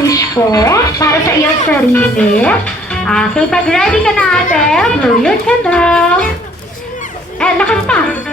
wish ko para sa iyong sarili. Okay, pag ready ka na ate, blow your candle. And lakas pa.